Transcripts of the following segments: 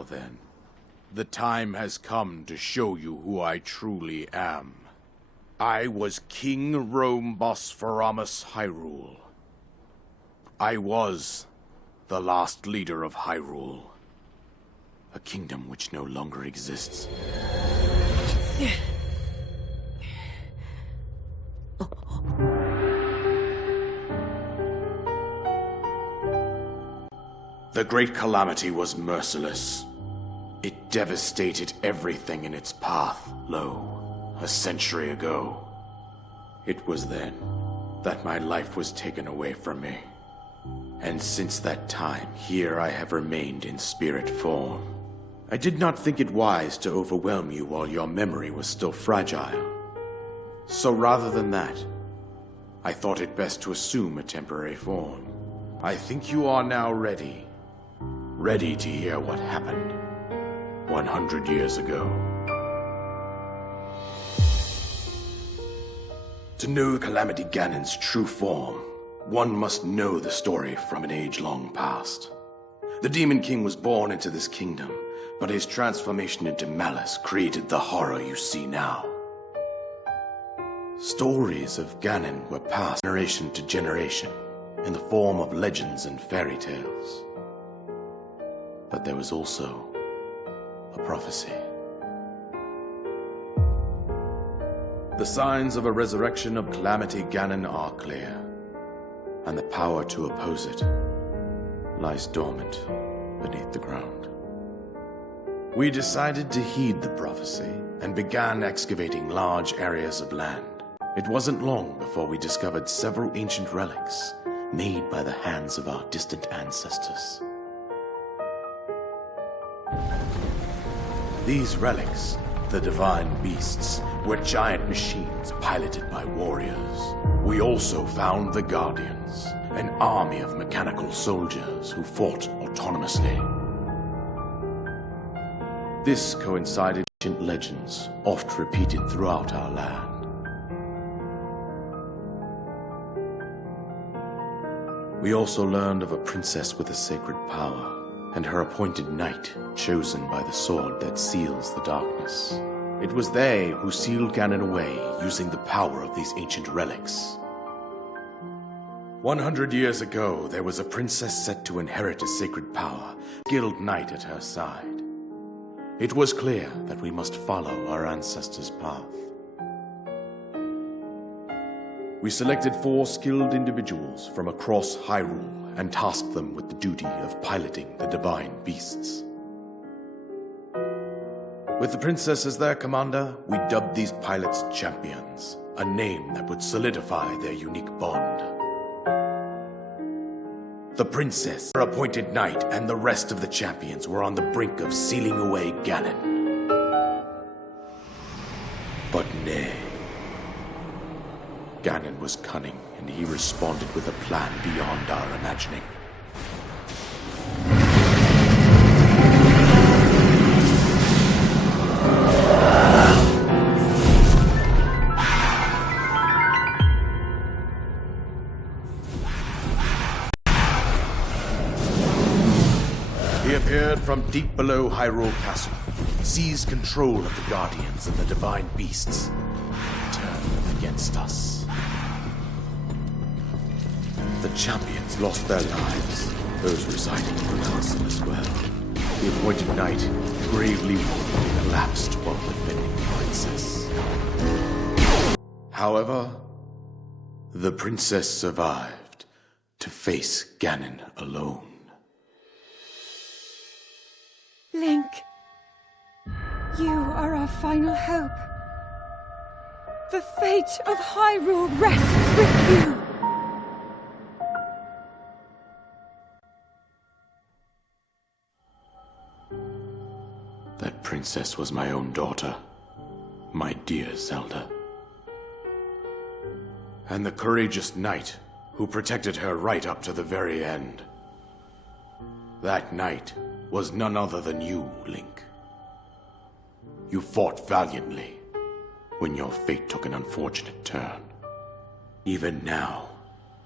Now then, the time has come to show you who I truly am. I was King Rome Bosphoramus Hyrule. I was the last leader of Hyrule. A kingdom which no longer exists. The Great Calamity was merciless. It devastated everything in its path, lo, a century ago. It was then that my life was taken away from me. And since that time, here I have remained in spirit form. I did not think it wise to overwhelm you while your memory was still fragile. So rather than that, I thought it best to assume a temporary form. I think you are now ready. Ready to hear what happened 100 years ago. To know Calamity Ganon's true form, one must know the story from an age long past. The Demon King was born into this kingdom, but his transformation into malice created the horror you see now. Stories of Ganon were passed generation to generation in the form of legends and fairy tales. But there was also a prophecy. The signs of a resurrection of Calamity Ganon are clear, and the power to oppose it lies dormant beneath the ground. We decided to heed the prophecy and began excavating large areas of land. It wasn't long before we discovered several ancient relics made by the hands of our distant ancestors. These relics, the divine beasts, were giant machines piloted by warriors. We also found the Guardians, an army of mechanical soldiers who fought autonomously. This coincided with ancient legends, oft repeated throughout our land. We also learned of a princess with a sacred power, and her appointed knight, chosen by the sword that seals the darkness. It was they who sealed Ganon away using the power of these ancient relics. 100 years ago, there was a princess set to inherit a sacred power, a skilled knight at her side. It was clear that we must follow our ancestors' path. We selected 4 skilled individuals from across Hyrule and tasked them with the duty of piloting the divine beasts. With the princess as their commander, we dubbed these pilots champions, a name that would solidify their unique bond. The princess, her appointed knight, and the rest of the champions were on the brink of sealing away Ganon. But nay. Ganon was cunning, and he responded with a plan beyond our imagining. He appeared from deep below Hyrule Castle, seized control of the Guardians and the divine beasts, and turned them against us. The champions lost their lives, those residing in the castle as well. The appointed knight, gravely wounded, collapsed while defending the princess. However, the princess survived to face Ganon alone. Link, you are our final hope. The fate of Hyrule rests with you. That princess was my own daughter, my dear Zelda. And the courageous knight who protected her right up to the very end. That knight was none other than you, Link. You fought valiantly when your fate took an unfortunate turn. Even now,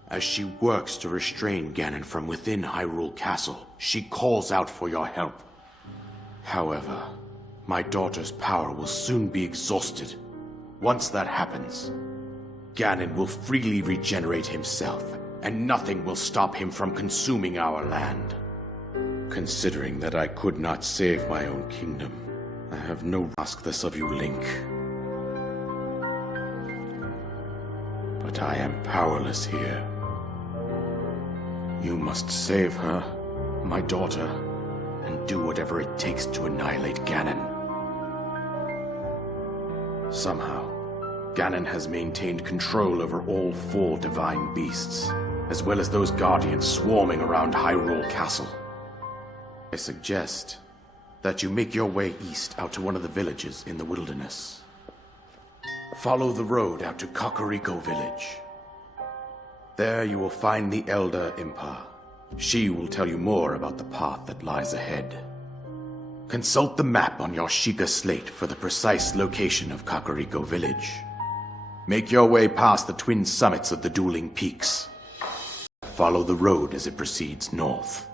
as she works to restrain Ganon from within Hyrule Castle, she calls out for your help. However, my daughter's power will soon be exhausted. Once that happens, Ganon will freely regenerate himself, and nothing will stop him from consuming our land. Considering that I could not save my own kingdom, I have no right to ask this of you, Link. But I am powerless here. You must save her, my daughter, and do whatever it takes to annihilate Ganon. Somehow, Ganon has maintained control over all 4 divine beasts, as well as those guardians swarming around Hyrule Castle. I suggest that you make your way east out to one of the villages in the wilderness. Follow the road out to Kakariko Village. There you will find the Elder Impa. She will tell you more about the path that lies ahead. Consult the map on your Sheikah slate for the precise location of Kakariko Village. Make your way past the twin summits of the dueling peaks. Follow the road as it proceeds north.